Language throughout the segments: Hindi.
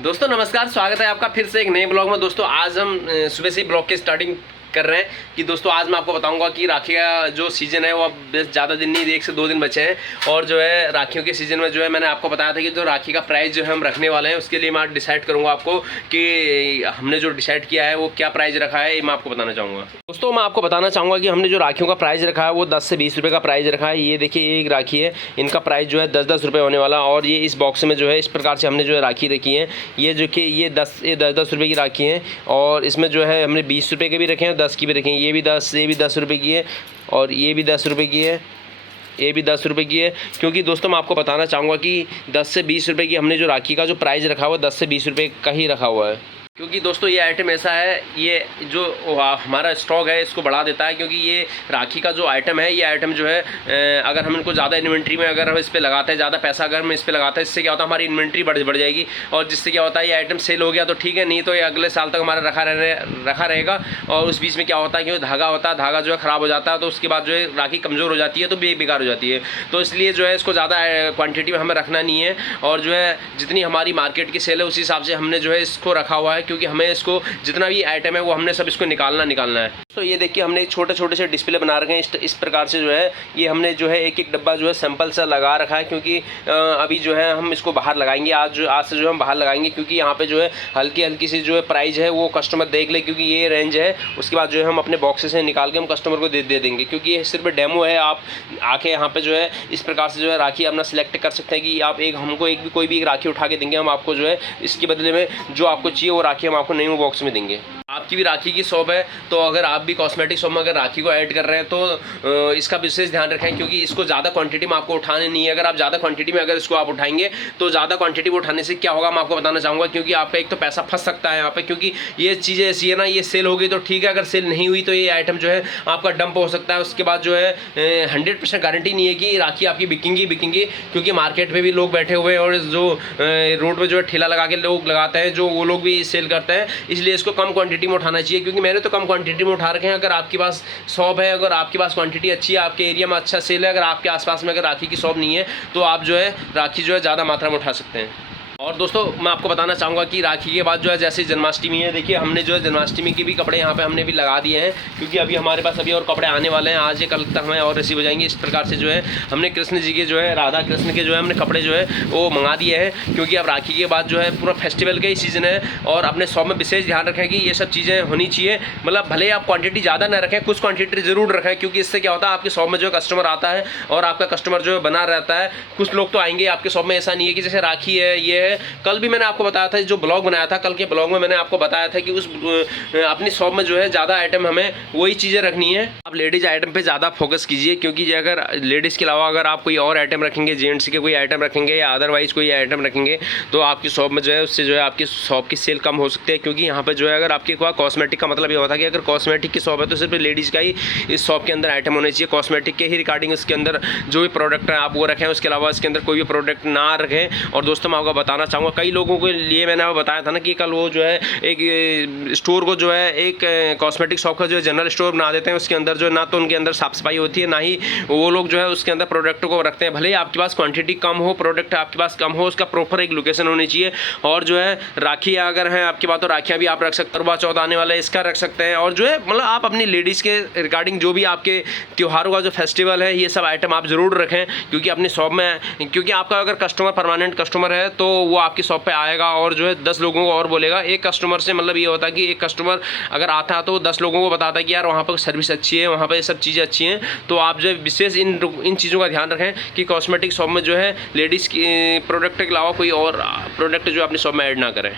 दोस्तों नमस्कार, स्वागत है आपका फिर से एक नए ब्लॉग में। दोस्तों आज हम सुबह से ही ब्लॉग की स्टार्टिंग कर रहे हैं कि दोस्तों आज मैं आपको बताऊंगा कि राखी का जो सीज़न है वो अब ज़्यादा दिन नहीं, 1 से 2 दिन बचे हैं। और जो है राखियों के सीज़न में जो है मैंने आपको बताया था कि जो राखी का प्राइस जो है हम रखने वाले हैं, उसके लिए मैं डिसाइड करूँगा आपको कि हमने जो डिसाइड किया है वो क्या प्राइस रखा है, ये मैं आपको बताना चाहूँगा। दोस्तों मैं आपको बताना चाहूँगा कि हमने जो राखियों का प्राइस रखा है वो 10 से 20 रुपये का प्राइस रखा है। ये देखिए एक राखी है, इनका प्राइस जो है 10-10 रुपये होने वाला। और ये इस बॉक्स में जो है इस प्रकार से हमने जो है राखी रखी है। ये जो कि ये 10 रुपये की राखी है और इसमें जो है हमने 20 रुपये के भी रखे हैं और 10 की भी रखे हैं। ये भी 10 रुपये की है और ये भी 10 रुपये की है, ये भी 10 रुपये की है। क्योंकि दोस्तों मैं आपको बताना चाहूँगा कि 10 से 20 रुपये की हमने जो राखी का जो प्राइस रखा हुआ है 10 से 20 रुपये का ही रखा हुआ है। क्योंकि दोस्तों ये आइटम ऐसा है, ये जो हमारा स्टॉक है इसको बढ़ा देता है। क्योंकि ये राखी का जो आइटम है, ये आइटम जो है अगर हम इनको ज़्यादा इन्वेंट्री में अगर हम इस पर लगाते हैं, ज़्यादा पैसा अगर हम इस पर लगाते हैं, इससे क्या होता है हमारी इन्वेंट्री बढ़ जाएगी। और जिससे क्या होता है ये आइटम सेल हो गया तो ठीक है, नहीं तो ये अगले साल तक हमारा रखा रहेगा। और उस बीच में क्या होता है कि धागा होता है, धागा जो है ख़राब हो जाता है, तो उसके बाद जो है राखी कमज़ोर हो जाती है तो बेकार हो जाती है। तो इसलिए जो है इसको ज़्यादा क्वान्टिटी में हमें रखना नहीं है। और जो है जितनी हमारी मार्केट की सेल है उस हिसाब से हमने जो है इसको रखा हुआ है। क्योंकि हमें इसको जितना भी आइटम है वो हमने सब इसको निकालना है। तो ये देखिए हमने छोटे से डिस्प्ले बना रखे हैं इस प्रकार से। जो है ये हमने जो है एक डब्बा जो है सैंपल सा लगा रखा है। क्योंकि अभी जो है हम इसको बाहर लगाएंगे, आज से जो हम बाहर लगाएंगे। क्योंकि यहाँ पे जो है हल्की सी जो है प्राइस है वो कस्टमर देख ले, क्योंकि ये रेंज है। उसके बाद जो है हम अपने बॉक्स से निकाल के हम कस्टमर को दे देंगे। क्योंकि ये सिर्फ डेमो है, आप आके यहाँ पे जो है इस प्रकार से जो है राखी अपना सिलेक्ट कर सकते हैं कि आप हमको कोई भी राखी उठा के देंगे, हम आपको जो है इसके बदले में जो आपको चाहिए वो राखी हम आपको नई बॉक्स में देंगे। आपकी भी राखी की शॉप है तो अगर आप भी कॉस्मेटिक शॉप में अगर राखी को ऐड कर रहे हैं तो इसका विशेष ध्यान रखें। क्योंकि इसको ज़्यादा क्वांटिटी में आपको उठाने नहीं है। अगर आप ज़्यादा क्वांटिटी में अगर इसको आप उठाएंगे तो ज़्यादा क्वांटिटी में उठाने से क्या होगा मैं आपको बताना चाहूँगा। क्योंकि आपका एक तो पैसा फंस सकता है यहाँ पे। क्योंकि ये चीज़ें ऐसी है ना, ये सेल हो गई तो ठीक है, अगर सेल नहीं हुई तो ये आइटम जो है आपका डंप हो सकता है। उसके बाद जो है 100% गारंटी नहीं है कि राखी आपकी बिकेंगी। क्योंकि मार्केट में भी लोग बैठे हुए हैं और जो रोड पर जो है ठेला लगा के लोग लगाते हैं, जो वो लोग भी सेल करते हैं। इसलिए इसको कम क्वांटिटी में उठाना चाहिए। क्योंकि मैंने तो कम क्वांटिटी में उठा रखे हैं। अगर आपके पास शॉप है, अगर आपके पास क्वांटिटी अच्छी है, आपके एरिया में अच्छा सेल है, अगर आपके आसपास में अगर राखी की शॉप नहीं है तो आप जो है राखी जो है ज़्यादा मात्रा में उठा सकते हैं। और दोस्तों मैं आपको बताना चाहूँगा कि राखी के बाद जो है जैसे जन्माष्टमी है, देखिए हमने जो है जन्माष्टमी की भी कपड़े यहाँ पे हमने भी लगा दिए हैं। क्योंकि अभी हमारे पास अभी और कपड़े आने वाले हैं, आज या कल तक हमें और रिसीव हो जाएंगे। इस प्रकार से जो है हमने कृष्ण जी के जो है राधा कृष्ण के जो है हमने कपड़े जो है वो मंगा दिए हैं। क्योंकि अब राखी के बाद जो है पूरा फेस्टिवल का ही सीज़न है और अपने शॉप में विशेष ध्यान रखें कि ये सब चीज़ें होनी चाहिए। मतलब भले आप क्वान्टिटी ज़्यादा ना रखें, कुछ क्वान्टिटी ज़रूर रखें। क्योंकि इससे क्या होता है आपके शॉप में जो कस्टमर आता है और आपका कस्टमर जो है बना रहता है। कुछ लोग तो आएंगे आपके शॉप में, ऐसा नहीं है कि जैसे राखी है ये है। कल भी मैंने आपको बताया था, जो ब्लॉग बनाया था कल के ब्लॉग में मैंने आपको बताया था कि उस अपनी शॉप में जो है ज़्यादा आइटम हमें वही चीज़ें रखनी है। आप लेडीज़ आइटम पे ज़्यादा फोकस कीजिए। क्योंकि अगर लेडीज़ के अलावा अगर आप कोई और आइटम रखेंगे, जेंट्स के कोई आइटम रखेंगे या अदरवाइज़ कोई आइटम रखेंगे तो आपकी शॉप में जो है उससे जो है आपकी शॉप की सेल कम हो सकती है। क्योंकि यहाँ पर जो है अगर आपके पास कॉस्मेटिक का मतलब ये होता है कि अगर कॉस्मेटिक की शॉप है तो सिर्फ लेडीज़ का ही इस शॉप के अंदर आइटम होने चाहिए। कॉस्मेटिक के ही रिगार्डिंग उसके अंदर जो भी प्रोडक्ट है आप वो रखें, उसके अलावा इसके अंदर कोई भी प्रोडक्ट ना रखें। और दोस्तों मैं आपको बताना चाहूँगा, कई लोगों के लिए मैंने बताया था ना कि कल वो जो है एक स्टोर को जो है एक कॉस्मेटिक शॉप का जो है जनरल स्टोर बना देते हैं। उसके अंदर जो है ना तो उनके अंदर साफ सफाई होती है, ना ही वो लोग जो है उसके अंदर प्रोडक्ट को रखते हैं। भले ही आपके पास क्वांटिटी कम हो, प्रोडक्ट आपके पास कम हो, उसका प्रॉपर एक लोकेशन होनी चाहिए। और जो है राखी अगर है आपके पास तो राखियाँ भी आप रख सकते हैं, करवा चौथ आने वाला है इसका रख सकते हैं। और जो है मतलब आप अपनी लेडीज़ के रिगार्डिंग जो भी आपके त्योहारों का जो फेस्टिवल है ये सब आइटम आप ज़रूर रखें। क्योंकि अपनी शॉप में, क्योंकि आपका अगर कस्टमर परमानेंट कस्टमर है तो वो आपकी शॉप पर आएगा और जो है 10 लोगों को और बोलेगा। एक कस्टमर से मतलब ये होता है कि एक कस्टमर अगर आता है तो 10 लोगों को बताता है कि यार वहाँ पर सर्विस अच्छी है, वहाँ पर सब चीज़ें अच्छी हैं। तो आप जो है विशेष इन चीज़ों का ध्यान रखें कि कॉस्मेटिक शॉप में जो है लेडीज़ की प्रोडक्ट के अलावा कोई और प्रोडक्ट जो अपनी शॉप में ऐड ना करें।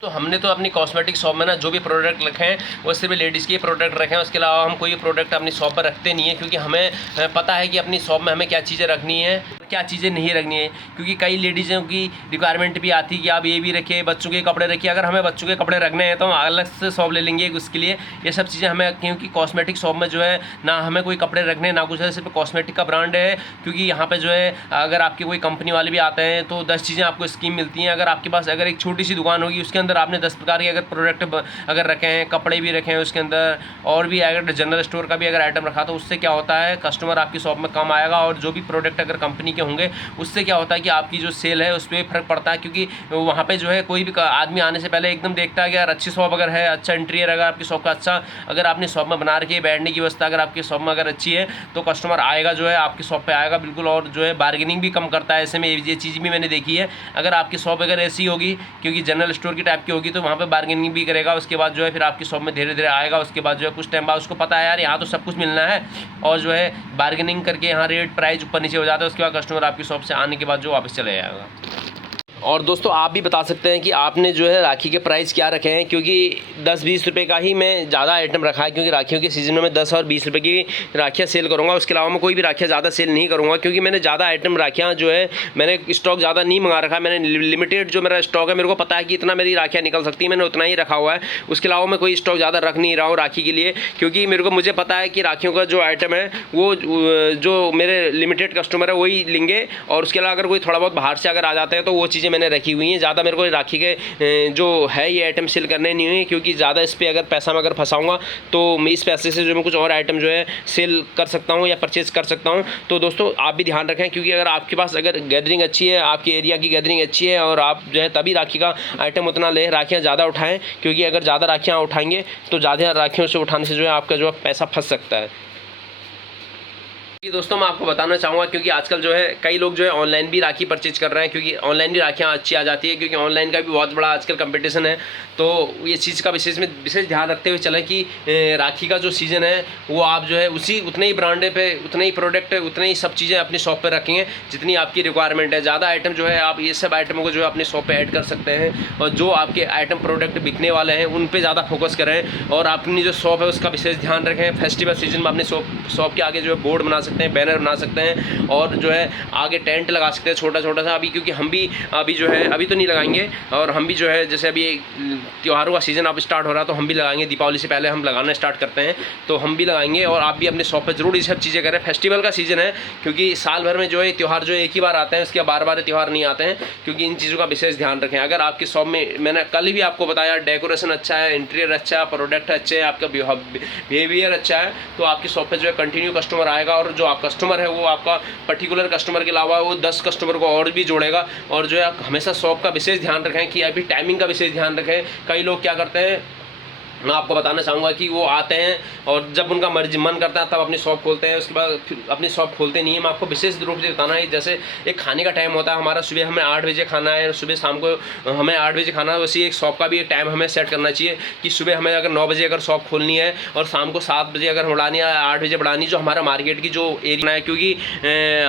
तो हमने तो अपनी कॉस्मेटिक शॉप में ना जो भी प्रोडक्ट रखे हैं वो सिर्फ लेडीज़ के प्रोडक्ट रखे हैं। उसके अलावा हम कोई प्रोडक्ट अपनी शॉप पर रखते नहीं है। क्योंकि हमें पता है कि अपनी शॉप में हमें क्या चीज़ें रखनी है, क्या चीज़ें नहीं रखनी है। क्योंकि कई लेडीज़ों की रिक्वायरमेंट भी आती है कि आप ये भी रखिए, बच्चों के कपड़े रखिए। अगर हमें बच्चों के कपड़े रखने हैं तो हम अलग से शॉप ले लेंगे उसके लिए। ये सब चीज़ें हमें, क्योंकि कॉस्मेटिक शॉप में जो है ना हमें कोई कपड़े रखने ना कुछ है, सिर्फ कॉस्मेटिक का ब्रांड है। क्योंकि यहाँ पर जो है अगर आपकी कोई कंपनी वाले भी आते हैं तो 10 चीज़ें आपको स्कीम मिलती हैं। अगर आपके पास अगर एक छोटी सी दुकान होगी उसके अंदर आपने 10 प्रकार के अगर प्रोडक्ट अगर रखे हैं, कपड़े भी रखे हैं उसके अंदर, और भी अगर जनरल स्टोर का भी अगर आइटम रखा, तो उससे क्या होता है कस्टमर आपकी शॉप में कम आएगा। और जो भी प्रोडक्ट अगर कंपनी के होंगे उससे क्या होता है कि आपकी जो सेल है उस पर फ़र्क पड़ता है, क्योंकि वहाँ पे जो है कोई भी आदमी आने से पहले एकदम देखता है कि यार अच्छी शॉप अगर है, अच्छा इंटीरियर अगर आपकी शॉप का अच्छा अगर आपने शॉप में बना रखी है, बैठने की व्यवस्था अगर आपकी शॉप में अगर अच्छी है, तो कस्टमर आएगा जो है आपकी शॉप पे आएगा बिल्कुल, और जो है बार्गेनिंग भी कम करता है। ऐसे में ये चीज़ भी मैंने देखी है, अगर आपकी शॉप अगर ऐसी होगी क्योंकि जनरल स्टोर की टाइप की होगी, तो वहाँ पे बार्गेनिंग भी करेगा। उसके बाद जो है फिर आपकी शॉप में धीरे धीरे आएगा। उसके बाद जो है कुछ टाइम बाद उसको पता है यार यहाँ तो सब कुछ मिलना है, और जो है बार्गेनिंग करके यहाँ रेट प्राइस ऊपर नीचे हो जाता है। उसके बाद कस्टमर आपकी शॉप से आने के बाद जो वापस चले जाएगा। और दोस्तों आप भी बता सकते हैं कि आपने जो है राखी के प्राइस क्या रखे हैं, क्योंकि 10-20 रुपये का ही मैं ज़्यादा आइटम रखा है, क्योंकि राखियों के सीज़न में मैं 10 और 20 रुपये की राखियाँ सेल करूँगा। उसके अलावा मैं कोई भी राखियाँ ज़्यादा सेल नहीं करूँगा, क्योंकि मैंने ज़्यादा आइटम राखियाँ जो है मैंने स्टॉक ज़्यादा नहीं मंगा रखा है। मैंने लिमिटेड जो मेरा स्टॉक है, मेरे को पता है कि इतना मेरी राखियाँ निकल सकती है, मैंने उतना ही रखा हुआ है। उसके अलावा मैं कोई स्टॉक ज़्यादा रख नहीं रहा हूँ राखी के लिए, क्योंकि मुझे पता है कि राखियों का जो आइटम है वो जो मेरे लिमिटेड कस्टमर है वही लेंगे। और उसके अलावा अगर कोई थोड़ा बहुत बाहर से अगर आ जाता है तो वो चीज़ें मैंने रखी हुई हैं। ज़्यादा मेरे को राखी के जो है ये आइटम सेल करने नहीं हुए, क्योंकि ज़्यादा इस पर अगर पैसा मैं अगर फंसाऊँगा तो मैं इस पैसे से जो मैं कुछ और आइटम जो है सेल कर सकता हूँ या परचेज़ कर सकता हूँ। तो दोस्तों आप भी ध्यान रखें, क्योंकि अगर आपके पास अगर गैदरिंग अच्छी है, आपके एरिया की गैदरिंग अच्छी है, और आप जो है तभी राखी का आइटम उतना ले, राखियाँ ज़्यादा उठाएँ, क्योंकि अगर ज़्यादा राखियाँ उठाएंगे तो ज़्यादा राखियों से उठाने से जो है आपका जो है पैसा फंस सकता है। दोस्तों मैं आपको बताना चाहूँगा, क्योंकि आजकल जो है कई लोग जो है ऑनलाइन भी राखी परचेज कर रहे हैं, क्योंकि ऑनलाइन भी राखियाँ अच्छी आ जाती है, क्योंकि ऑनलाइन का भी बहुत बड़ा आजकल कंपटीशन है। तो ये चीज़ का विशेष ध्यान रखते हुए चलें कि राखी का जो सीज़न है वो आप जो है उतने ही ब्रांडे पे उतने ही प्रोडक्ट उतने ही सब चीज़ें अपनी शॉप पर रखेंगे जितनी आपकी रिक्वायरमेंट है। ज़्यादा आइटम जो है आप ये सब आइटमों को जो है अपनी शॉप पर ऐड कर सकते हैं, और जो आपके आइटम प्रोडक्ट बिकने वाले हैं उन पर ज़्यादा फोकस करें, और अपनी जो शॉप है उसका विशेष ध्यान रखें। फेस्टिवल सीजन में अपने शॉप के आगे जो है बोर्ड बना सकते हैं, बैनर बना सकते हैं, और जो है आगे टेंट लगा सकते हैं छोटा छोटा सा। अभी क्योंकि हम भी अभी जो है अभी तो नहीं लगाएंगे, और हम भी जो है जैसे अभी त्योहारों का सीज़न अब स्टार्ट हो रहा है तो हम भी लगाएंगे। दीपावली से पहले हम लगाना स्टार्ट करते हैं, तो हम भी लगाएंगे। और आप भी अपने शॉप पे ज़रूर ये सब चीज़ें करें। फेस्टिवल का सीज़न है, क्योंकि साल भर में जो है त्यौहार जो एक ही बार आते हैं, उसके बार बार त्यौहार नहीं आते हैं, क्योंकि इन चीज़ों का विशेष ध्यान रखें। अगर आपकी शॉप में, मैंने कल भी आपको बताया, डेकोरेशन अच्छा है, इंटीरियर अच्छा है, प्रोडक्ट अच्छे हैं, आपका बिहेवियर अच्छा है, तो आपकी शॉप पर जो है कंटिन्यू कस्टमर आएगा। और जो आप कस्टमर है वो आपका पर्टिकुलर कस्टमर के अलावा वो 10 कस्टमर को और भी जोड़ेगा। और जो है आप हमेशा शॉप का विशेष ध्यान रखें, कि अभी टाइमिंग का विशेष ध्यान रखें। कई लोग क्या करते हैं, मैं आपको बताना चाहूँगा कि वो आते हैं और जब उनका मन करता है तब अपनी शॉप खोलते हैं, उसके बाद फिर अपनी शॉप खोलते नहीं है। मैं आपको विशेष रूप से बताना है, जैसे एक खाने का टाइम होता है हमारा, सुबह हमें 8 बजे खाना है, सुबह शाम को हमें 8 बजे खाना है। वैसे एक शॉप का भी एक टाइम हमें सेट करना चाहिए, कि सुबह हमें अगर 9 बजे अगर शॉप खोलनी है और शाम को 7 बजे अगर बढ़ानी है, 8 बजे बढ़ानी, जो हमारा मार्केट की जो एरिया है, क्योंकि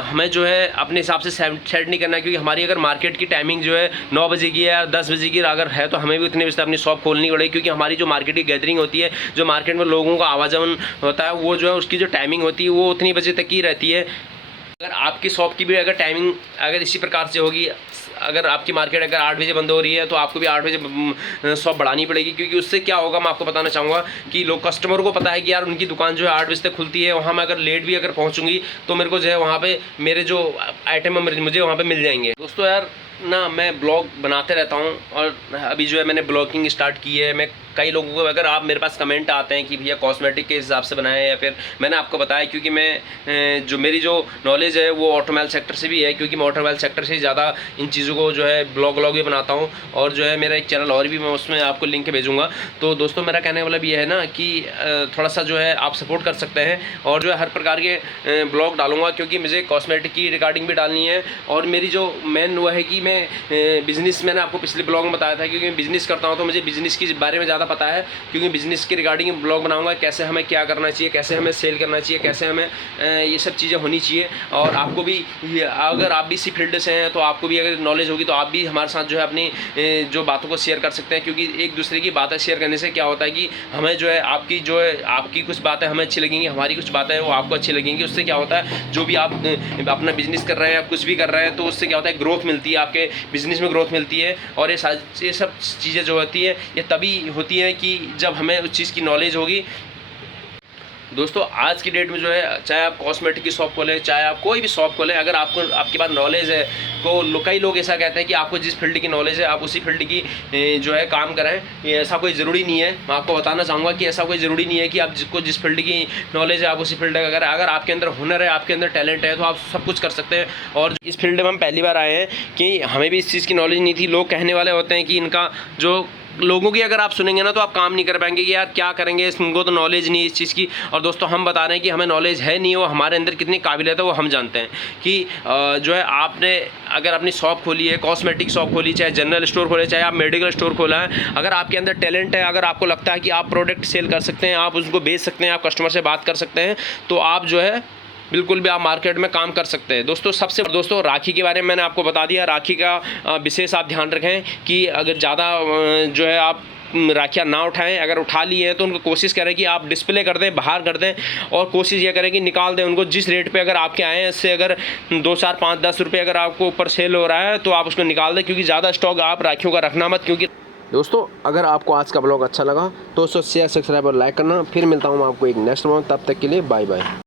हमें जो है अपने हिसाब से सेट नहीं करना है, क्योंकि हमारी अगर मार्केट की टाइमिंग जो है 9 बजे की है या 10 बजे की अगर है, तो हमें भी उतने बजे अपनी शॉप खोलनी पड़ेगी, क्योंकि हमारी जो मार्केट की गैदरिंग होती है, जो मार्केट में लोगों का आवागमन होता है, वो जो है उसकी जो टाइमिंग होती है वो उतनी बजे तक ही रहती है। अगर आपकी शॉप की भी अगर टाइमिंग अगर इसी प्रकार से होगी, अगर आपकी मार्केट अगर 8 बजे बंद हो रही है तो आपको भी 8 बजे शॉप बढ़ानी पड़ेगी, क्योंकि उससे क्या होगा मैं आपको बताना चाहूँगा कि लोग कस्टमर को पता है कि यार उनकी दुकान जो है 8 बजे तक खुलती है, वहाँ मैं अगर लेट भी अगर पहुँचूँगी तो मेरे को जो है वहाँ पे मेरे जो आइटम है मुझे वहाँ पे मिल जाएंगे। दोस्तों यार ना मैं ब्लॉग बनाते रहता हूँ, और अभी जो है मैंने ब्लॉगिंग स्टार्ट की है। मैं कई लोगों को अगर आप मेरे पास कमेंट आते हैं कि भैया कॉस्मेटिक के हिसाब से बनाए, या फिर मैंने आपको बताया, क्योंकि मैं जो मेरी जो नॉलेज है वो ऑटोमोबाइल सेक्टर से भी है, क्योंकि मैं ऑटोमोबाइल सेक्टर से ज़्यादा इन चीज़ों को जो है ब्लॉग भी बनाता हूँ। और जो है मेरा एक चैनल और भी, मैं उसमें आपको लिंक भेजूँगा। तो दोस्तों मेरा कहने वाला भी ये है ना कि थोड़ा सा जो है आप सपोर्ट कर सकते हैं, और जो है हर प्रकार के ब्लॉग डालूँगा, क्योंकि मुझे कॉस्मेटिक की रिगार्डिंग भी डालनी है। और मेरी जो मेन वो है कि मैं बिज़नेस, मैंने आपको पिछले ब्लॉग में बताया था, क्योंकि मैं बिज़नेस करता हूँ तो मुझे बिज़नेस के बारे में ज़्यादा पता है, क्योंकि बिज़नेस के रिगार्डिंग ब्लॉग बनाऊंगा, कैसे हमें क्या करना चाहिए, कैसे हमें सेल करना चाहिए, कैसे हमें ये सब चीज़ें होनी चाहिए। और आपको भी अगर आप भी इसी फील्ड से हैं तो आपको भी अगर नॉलेज होगी तो आप भी हमारे साथ जो है अपनी जो बातों को शेयर कर सकते हैं, क्योंकि एक दूसरे की बातें शेयर करने से क्या होता है कि हमें जो है आपकी कुछ बातें हमें अच्छी लगेंगी, हमारी कुछ बातें वो आपको अच्छी लगेंगी। उससे क्या होता है, जो भी आप अपना बिज़नेस कर रहे हैं या कुछ भी कर रहे हैं, तो उससे क्या होता है ग्रोथ मिलती है, आपके बिज़नेस में ग्रोथ मिलती है। और ये सब चीज़ें जो होती हैं ये तभी होती हैं कि जब हमें उस चीज़ की नॉलेज होगी। दोस्तों आज की डेट में जो है, चाहे आप कॉस्मेटिक की शॉप खोलें, चाहे आप कोई भी शॉप खोलें, अगर आपके पास नॉलेज है तो कई लोग ऐसा कहते हैं कि आपको जिस फील्ड की नॉलेज है आप उसी फील्ड की जो है काम करें। ये ऐसा कोई ज़रूरी नहीं है। मैं आपको बताना चाहूँगा कि ऐसा कोई ज़रूरी नहीं है कि आप जिस फील्ड की नॉलेज है आप उसी फील्ड का करें। अगर आपके अंदर हुनर है, आपके अंदर टैलेंट है, तो आप सब कुछ कर सकते हैं। और इस फील्ड में हम पहली बार आए हैं कि हमें भी इस चीज़ की नॉलेज नहीं थी। लोग कहने वाले होते हैं कि इनका जो लोगों की अगर आप सुनेंगे ना तो आप काम नहीं कर पाएंगे कि यार क्या करेंगे, इनको तो नॉलेज नहीं है इस चीज़ की। और दोस्तों हम बता रहे हैं कि हमें नॉलेज है नहीं, वो हमारे अंदर कितनी काबिलियत है वो हम जानते हैं। कि जो है आपने अगर अपनी शॉप खोली है, कॉस्मेटिक शॉप खोली, चाहे जनरल स्टोर खोले, चाहे आप मेडिकल स्टोर खोला है, अगर आपके अंदर टैलेंट है, अगर आपको लगता है कि आप प्रोडक्ट सेल कर सकते हैं, आप उसको बेच सकते हैं, आप कस्टमर से बात कर सकते हैं, तो आप जो है बिल्कुल भी आप मार्केट में काम कर सकते हैं। दोस्तों राखी के बारे में मैंने आपको बता दिया। राखी का विशेष आप ध्यान रखें कि अगर ज़्यादा जो है आप राखियाँ ना उठाएं। अगर उठा ली हैं तो उनको कोशिश करें कि आप डिस्प्ले कर दें, बाहर कर दें, और कोशिश ये करें कि निकाल दें उनको। जिस रेट पे अगर आपके आए हैं इससे अगर 2, 4, 5, 10 रुपये अगर आपको ऊपर सेल हो रहा है तो आप उसको निकाल दें, क्योंकि ज़्यादा स्टॉक आप राखियों का रखना मत। क्योंकि दोस्तों अगर आपको आज का ब्लॉग अच्छा लगा तो उसको शेयर, सब्सक्राइब और लाइक करना। फिर मिलता हूँ मैं आपको एक नेक्स्ट ब्लॉग, तब तक के लिए बाय बाय।